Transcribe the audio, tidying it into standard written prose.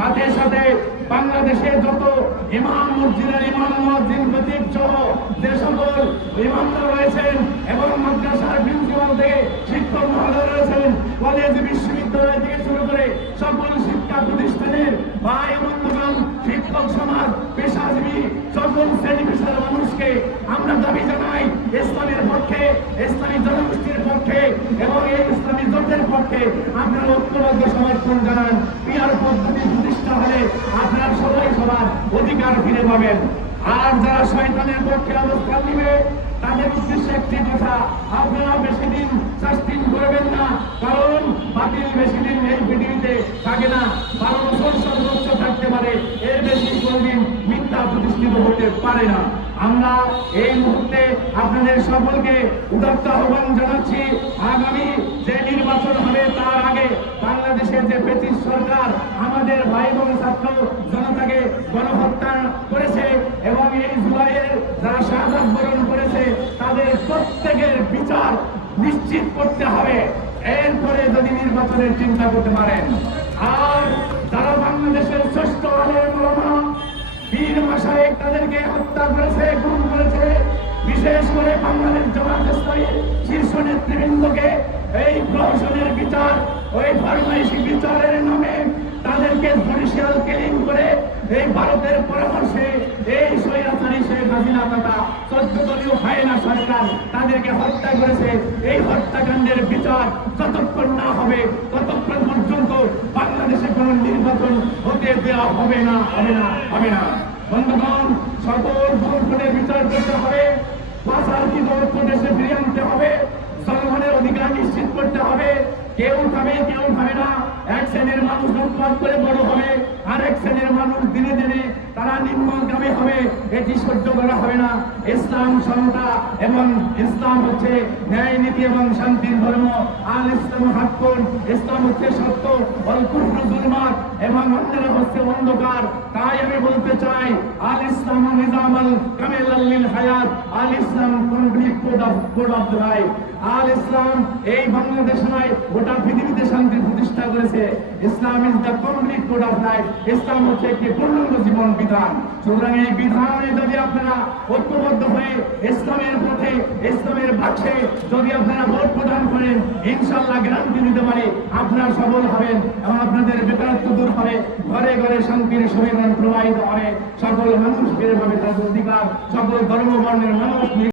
সাথে সাথে বাংলাদেশে যত ইমাম মসজিদের ইমাম মুয়াজ্জিন খতিব সহ যে সকল ইমামরা রয়েছেন এবং মাদ্রাসার প্রিন্সিপাল থেকে শিক্ষক মহোদয় রয়েছেন, কলেজ বিশ্ববিদ্যালয় থেকে শুরু করে সকল শিক্ষা প্রতিষ্ঠানের ভাই বন্ধুগণ, শিক্ষক সমাজ, পেশাজীবী সকল শ্রেণী পেশার মানুষকে আমরা দাবি জানাই ইসলামের পক্ষে, ইসলামী জনগোষ্ঠীর পক্ষে এবং এই ইসলামী জোটের পক্ষে আপনারা ঐক্যবদ্ধ সমর্থন জানান। পিয়ার পদ্ধতি প্রতিষ্ঠা হলে আপনারা সবাই সবার অধিকার ফিরে পাবেন। আর যারা শয়তানের পক্ষে অবস্থান নিবে তাদের উদ্দেশ্যে একটি কথা, আপনারা বেশি দিন সাস্টেইন করবেন না, কারণ বাতিল বেশি দিন এই পৃথিবীতে থাকে না। 12 বছর সর্বোচ্চ থাকতে পারে, এর বেশি কোনদিন মিথ্যা প্রতিষ্ঠিত হতে পারে না। আমরা এই মুহূর্তে আপনাদের সকলকে উদাত্ত আহ্বান জানাচ্ছি, আগামী যে নির্বাচন হবে তার আগে বাংলাদেশের যে ব্রিটিশ সরকার আমাদের ভাই বোন ছাত্র জনতাকে গণহত্যা করেছে এবং এই জুলাইয়ের যারা শাহাদাত বরণ করেছে তাদের প্রত্যেকের বিচার নিশ্চিত করতে হবে। এরপরে যদি নির্বাচনের চিন্তা করতে পারেন। আর যারা বাংলাদেশের শ্রেষ্ঠ আলেম ওলামা বীর মাশায়েখ তাদেরকে হত্যা করেছে, গুম করেছে, বিশেষ করে বাংলাদেশ জামাত ইসলামীর শীর্ষ নেতৃবৃন্দকে এই প্রহসনের বিচার, ওই ফরমাইশি বিচারের নামে তাদেরকে জুডিশিয়াল কিলিং করে এই ভারতের পরামর্শে এই স্বৈরাচারী শেখ হাসিনা তথা 14 দলীয় হায়না সরকার তাদেরকে হত্যা করেছে। এই হত্যাকাণ্ডের বিচার যতক্ষণ না হবে ততক্ষণ পর্যন্ত বাংলাদেশে কোনো নির্বাচন হতে দেওয়া হবে না, হবে না, হবে না। বন্ধুগণ, সকল ভুলভুলের বিচার করতে হবে, পাচারকৃত অর্থ দেশে ফিরিয়ে আনতে হবে, জনগণের অধিকার নিশ্চিত করতে হবে। কেউ খাবে কেউ খাবে না, এক শ্রেণীর মানুষ লুটপাট করে বড় হবে, আরেক শ্রেণীর মানুষ দিনে দিনে তারা নিম্নগামী হবে, এটি সহ্য করা হবে না। ইসলাম সমতা এবং ইসলাম হচ্ছে ন্যায় নীতি এবং শান্তির ধর্ম। আল ইসলাম হাক্কুন, ইসলাম হচ্ছে সত্য, অল কুফরু যুলমাত এবং অন্যরা হচ্ছে অন্ধকার। তাই আমি বলতে চাই, আল ইসলাম নিজামাল কামিলাল লিল হায়াত, আল ইসলাম কমপ্লিট কোড অফ লাইফ। আল ইসলাম এই বাংলাদেশ নয়, গোটা পৃথিবীতে শান্তি প্রতিষ্ঠা করেছে। Islam is the complete code of life. ইসলাম হচ্ছে একটি পূর্ণাঙ্গ জীবন বিধান। সুতরাং এই বিধানে যদি আপনারা ঐক্যবদ্ধ হয়ে ইসলামের পথে, ইসলামের বাক্সে যদি আপনারা ভোট প্রদান করেন, ইনশাআল্লাহ গ্যারান্টি দিতে পারি আপনারা সফল হবেন এবং আপনাদের বেকারত্ব দূর হবে, ঘরে ঘরে শান্তির সংবিধান প্রবাহিত হবে, সকল মানুষ পেয়ে পাবে তাদের অধিকার, সকল ধর্ম বর্ণের মানুষ